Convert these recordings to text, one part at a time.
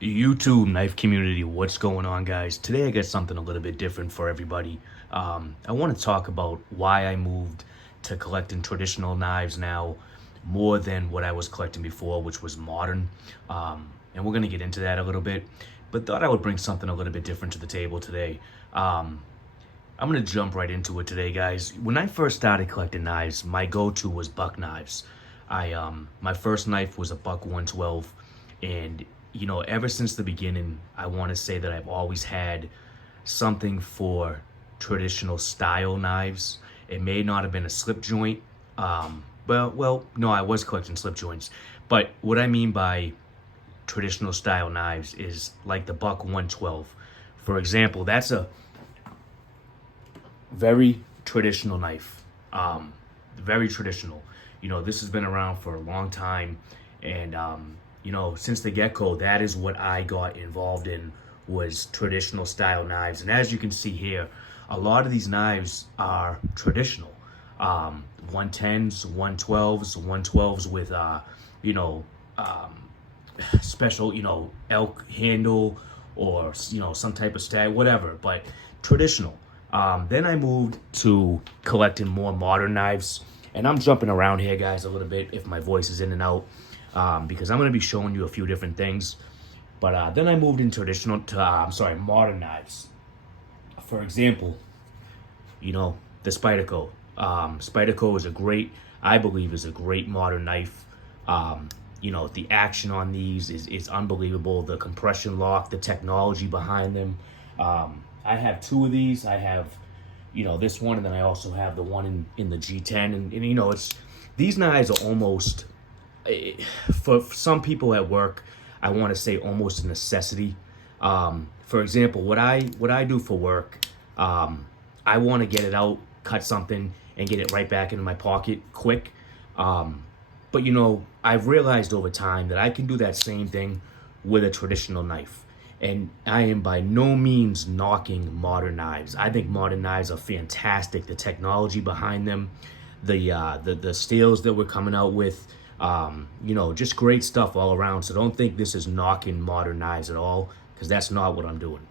YouTube knife community, what's going on, guys? Today I got something a little bit different for everybody. I want to talk about why I moved to collecting traditional knives now more than what I was collecting before, which was modern. And we're going to get into that a little bit, but thought I would bring something a little bit different to the table today. I'm going to jump right into it today, guys. When I first started collecting knives, my go-to was buck knives. My first knife was a buck 112, and ever since the beginning, I want to say that I've always had something for traditional style knives. It may not have been a slip joint. No, I was collecting slip joints. But what I mean by traditional style knives is like the buck 112. For example, that's a very traditional knife. Very traditional. This has been around for a long time, and since the get-go, that is what I got involved in, was traditional style knives. And as you can see here, a lot of these knives are traditional. 110s, 112s, 112s with special elk handle, or some type of stag, whatever, but traditional. Then I moved to collecting more modern knives, and I'm jumping around here, guys, a little bit if my voice is in and out, because I'm going to be showing you a few different things. But then I moved in modern knives. For example, the Spyderco. Spyderco is I believe is a great modern knife. The action on these is unbelievable. The compression lock, the technology behind them. I have two of these. I have, this one, and then I also have the one in the G10. And these knives are almost, for some people at work, I want to say almost a necessity. For example, what I do for work, I want to get it out, cut something, and get it right back into my pocket quick. But I've realized over time that I can do that same thing with a traditional knife. And I am by no means knocking modern knives. I think modern knives are fantastic. The technology behind them, the steels that we're coming out with, just great stuff all around. So don't think this is knocking modern knives at all, because that's not what I'm doing.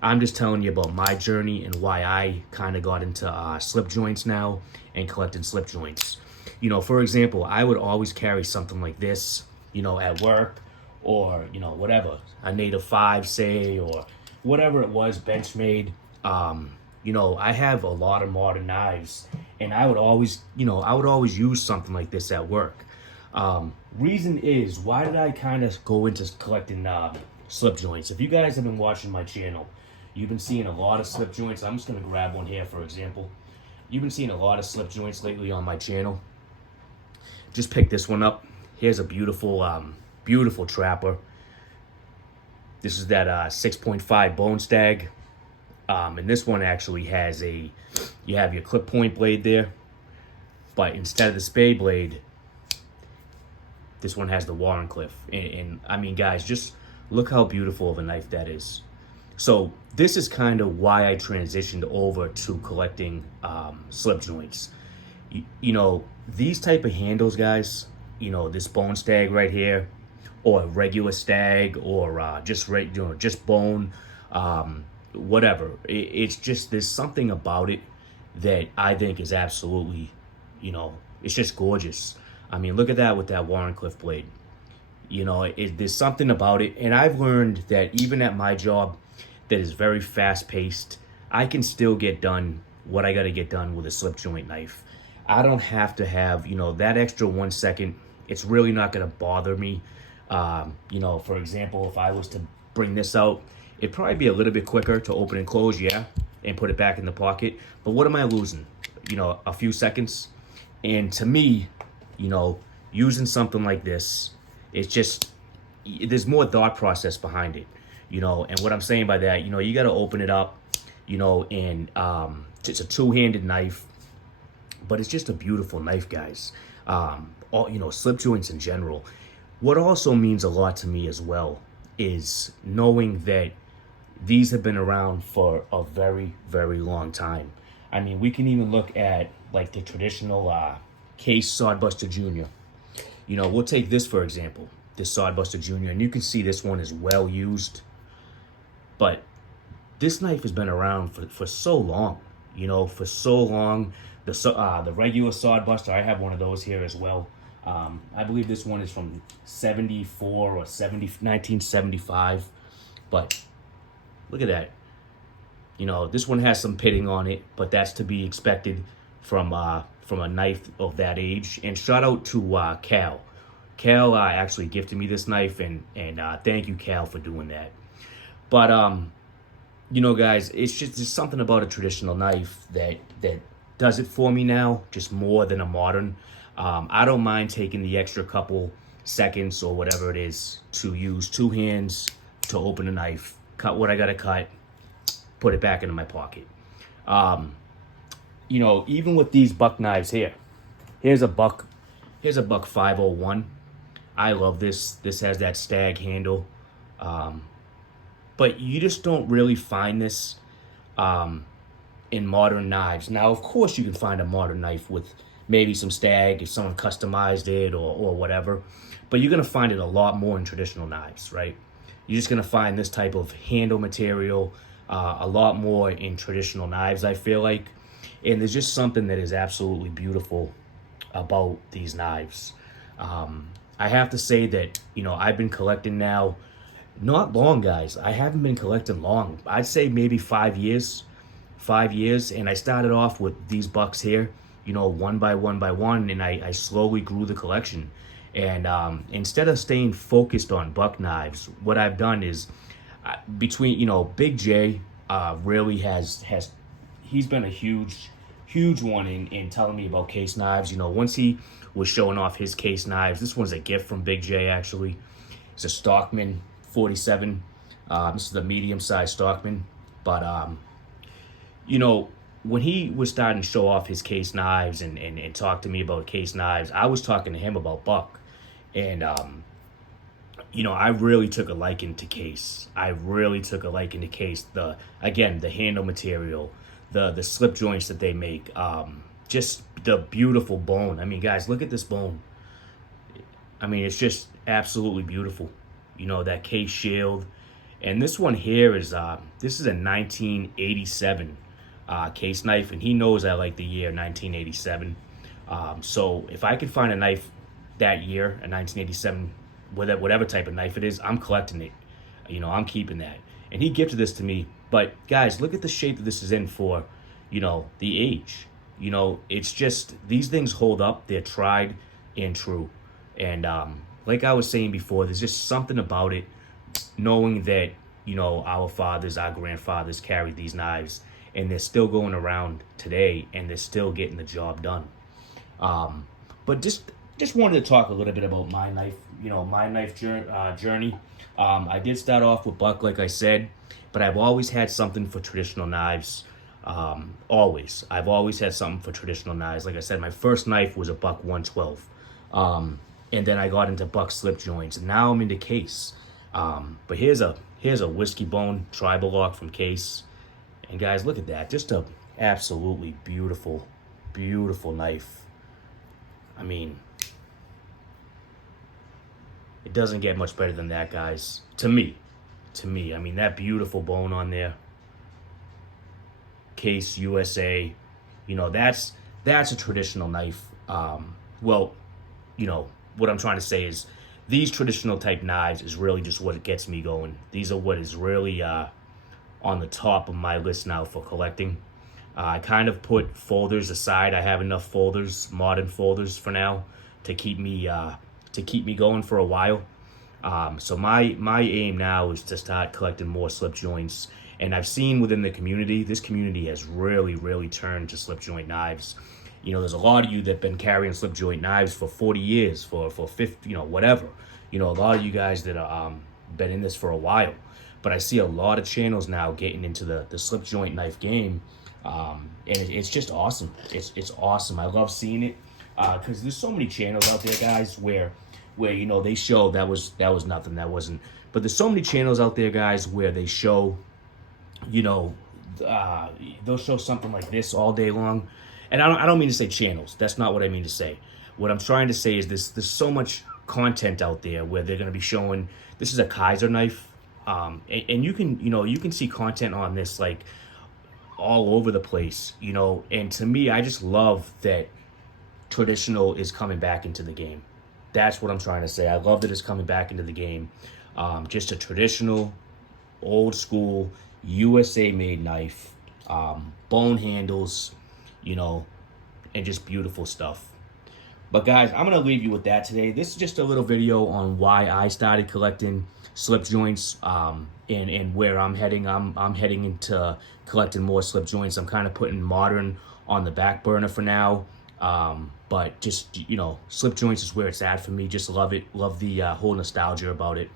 I'm just telling you about my journey and why I kind of got into slip joints now and collecting slip joints. For example, I would always carry something like this, at work, or whatever, a Native 5, say, or whatever it was, Benchmade. I have a lot of modern knives, and I would always use something like this at work. Reason is, why did I kind of go into collecting slip joints? If you guys have been watching my channel, you've been seeing a lot of slip joints. I'm just going to grab one here, for example. You've been seeing a lot of slip joints lately on my channel. Just pick this one up. Here's a beautiful trapper. This is that 6.5 bone stag. And this one actually has you have your clip point blade there, but instead of the spade blade, this one has the Wharncliffe. And I mean, guys, just look how beautiful of a knife that is. So this is kind of why I transitioned over to collecting slip joints. These type of handles, guys, this bone stag right here, or a regular stag, or just bone, whatever. It's just, there's something about it that I think is absolutely, it's just gorgeous. I mean, look at that with that Wharncliffe blade. There's something about it, and I've learned that even at my job, that is very fast-paced, I can still get done what I got to get done with a slip joint knife. I don't have to have, that extra 1 second. It's really not going to bother me. For example, if I was to bring this out, it'd probably be a little bit quicker to open and close, and put it back in the pocket. But what am I losing? A few seconds. And to me, using something like this, it's just, there's more thought process behind it. And what I'm saying by that, you got to open it up, and it's a two-handed knife. But it's just a beautiful knife, guys. Slip joints in general. What also means a lot to me as well is knowing that these have been around for a very, very long time. I mean, we can even look at like the traditional Case Sodbuster Jr. We'll take this for example. this Sodbuster Jr., and you can see this one is well used. But this knife has been around for so long, for so long. The regular Sodbuster, I have one of those here as well. I believe this one is from 74 or 1975. But look at that. This one has some pitting on it, but that's to be expected from a knife of that age. And shout out to Cal. Cal actually gifted me this knife, and thank you, Cal, for doing that. But guys, it's just something about a traditional knife that does it for me now, just more than a modern. I don't mind taking the extra couple seconds or whatever it is to use two hands to open a knife, cut what I gotta cut, put it back into my pocket. Even with these buck knives here, here's a buck 501. I love this. This has that stag handle. But you just don't really find this in modern knives. Now, of course, you can find a modern knife with maybe some stag if someone customized it or whatever. But you're going to find it a lot more in traditional knives, right? You're just going to find this type of handle material a lot more in traditional knives, I feel like. And there's just something that is absolutely beautiful about these knives. I have to say that, I've been collecting now, not long, guys. I haven't been collecting long. I'd say maybe 5 years. 5 years. And I started off with these bucks here, one by one, and I slowly grew the collection. And instead of staying focused on buck knives, what I've done is between, Big J really has he's been a huge one in telling me about case knives. Once he was showing off his case knives, this one's a gift from Big J, actually. It's a Stockman 47. This is a medium-sized Stockman. But, when he was starting to show off his case knives and talk to me about case knives, I was talking to him about buck. And, I really took a liking to case. The handle material, the slip joints that they make, just the beautiful bone. I mean, guys, look at this bone. I mean, it's just absolutely beautiful. That case shield. And this one here is this is a 1987 case knife, and he knows I like the year 1987. So if I could find a knife that year, a 1987, whatever type of knife it is, I'm collecting it. I'm keeping that. And he gifted this to me. But guys, look at the shape that this is in for, the age. It's just, these things hold up. They're tried and true. And like I was saying before, there's just something about it, knowing that, our fathers, our grandfathers carried these knives, and they're still going around today, and they're still getting the job done. But just wanted to talk a little bit about my knife, my knife journey. I did start off with buck, like I said, but I've always had something for traditional knives. Always. I've always had something for traditional knives. Like I said, my first knife was a buck 112. And then I got into buck slip joints. And now I'm into case. But here's a whiskey bone tribal lock from Case. And guys, look at that. Just a absolutely beautiful, beautiful knife. I mean, it doesn't get much better than that, guys. To me. I mean, that beautiful bone on there. Case USA. That's a traditional knife. What I'm trying to say is these traditional type knives is really just what gets me going. These are what is really on the top of my list now for collecting. I kind of put folders aside. I have enough folders, modern folders for now, to keep me going for a while. So my aim now is to start collecting more slip joints. And I've seen within the community, this community has really, really turned to slip joint knives. There's a lot of you that have been carrying slip joint knives for 40 years, for 50, whatever. A lot of you guys that are been in this for a while. But I see a lot of channels now getting into the slip joint knife game. And it's just awesome. It's awesome. I love seeing it because there's so many channels out there, guys, where they show that was nothing, that wasn't. But there's so many channels out there, guys, where they show, they'll show something like this all day long. And I don't mean to say channels. That's not what I mean to say. What I'm trying to say is there's so much content out there where they're going to be showing, this is a Kaiser knife. And you can, you can see content on this like all over the place, and to me, I just love that traditional is coming back into the game. That's what I'm trying to say. I love that it's coming back into the game. Just a traditional, old school, USA made knife, bone handles, and just beautiful stuff. But guys, I'm going to leave you with that today. This is just a little video on why I started collecting slip joints, and where I'm heading. I'm heading into collecting more slip joints. I'm kind of putting modern on the back burner for now. But just, slip joints is where it's at for me. Just love it. Love the whole nostalgia about it.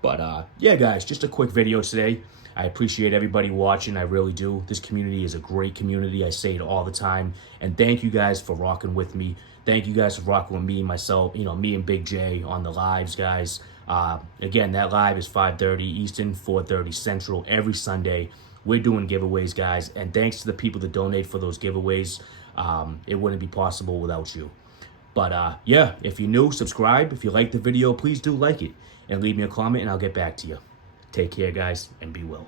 But yeah, guys, just a quick video today. I appreciate everybody watching. I really do. This community is a great community. I say it all the time. And thank you guys for rocking with me. Thank you guys for rocking with me, myself, me and Big J on the lives, guys. Again, that live is 5:30 Eastern, 4:30 Central every Sunday. We're doing giveaways, guys. And thanks to the people that donate for those giveaways. It wouldn't be possible without you. But yeah, if you're new, subscribe. If you like the video, please do like it. And leave me a comment and I'll get back to you. Take care, guys, and be well.